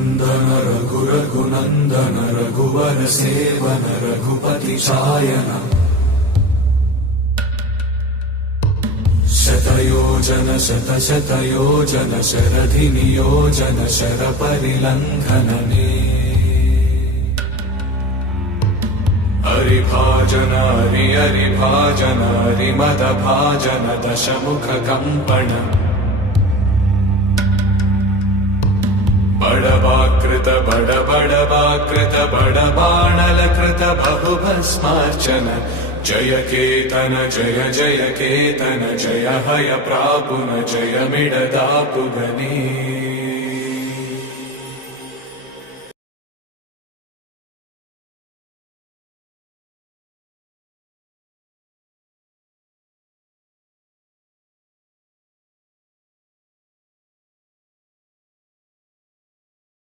रघुनन्दन रघुरघुनन्दन रघुवर सेवन रघुपति चायन शतयोजन शतशतयोजन शरधि नियोजन शरपरिलङ्घनने हरिभाजन हरिभाजन हरिमदभाजन दशमुख कम्पण बड़वाकृत बड़वाकृत बड़बाणलकृत बहुभस्मार्चन जय केतन जय जय केतन जय हय प्रापुन जय मिडदापुगने।